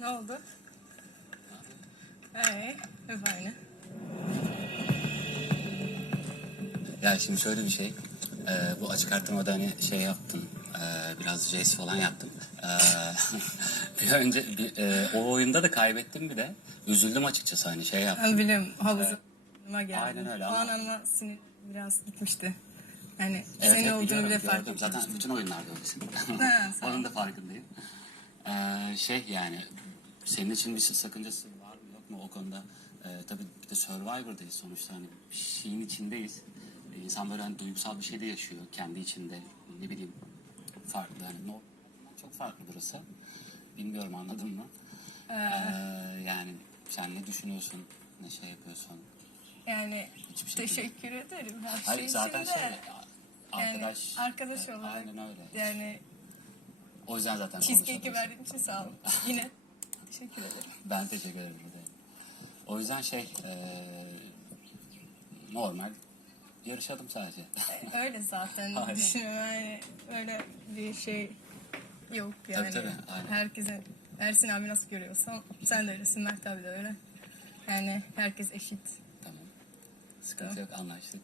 Ne oldu? Ee, hep aynı. Ya şimdi şöyle bir şey. Ee, bu açık arttırmada hani şey yaptım. ee, biraz jest falan yaptım. Ee, bir önce bir, ee, o oyunda da kaybettim bir de. Üzüldüm açıkçası hani şey yaptım. Ben biliyorum havuzuma geldi. Aynen öyle O ama- an ama sinir biraz gitmişti. Yani Evet, senin evet, olduğunu biliyorum, bile fark gördüm. ettim. Zaten bütün oyunlarda öylesin. Sağ ol. Onun da farkındayım. Ee, şey yani senin için bir sakıncası var mı yok mu o konuda? Ee, tabii bir de Survivor'dayız sonuçta hani bir şeyin içindeyiz. Ee, İnsan böyle hani duygusal bir şey de yaşıyor kendi içinde. Ne bileyim farklı hani no, çok farklı burası. Bilmiyorum anladın mı? Ee, yani sen ne düşünüyorsun? Ne şey yapıyorsun? Yani Hiçbir şekilde. teşekkür ederim her şey Hayır için zaten de. şey Yani arkadaş arkadaş olarak. Aynen öyle. Yani O yüzden zaten cheesecake'i verdiğin için sağ ol. Yine teşekkür ederim. Ben teşekkür ederim. O yüzden şey eee, normal yarışalım sadece. Öyle zaten düşünüyorum yani öyle bir şey yok yani. tabii, aynen. Herkesin Ersin abi nasıl görüyorsam sen de öylesin Mert abi de öyle. Yani herkes eşit. tamam. Sıkıntı yok anlaştık.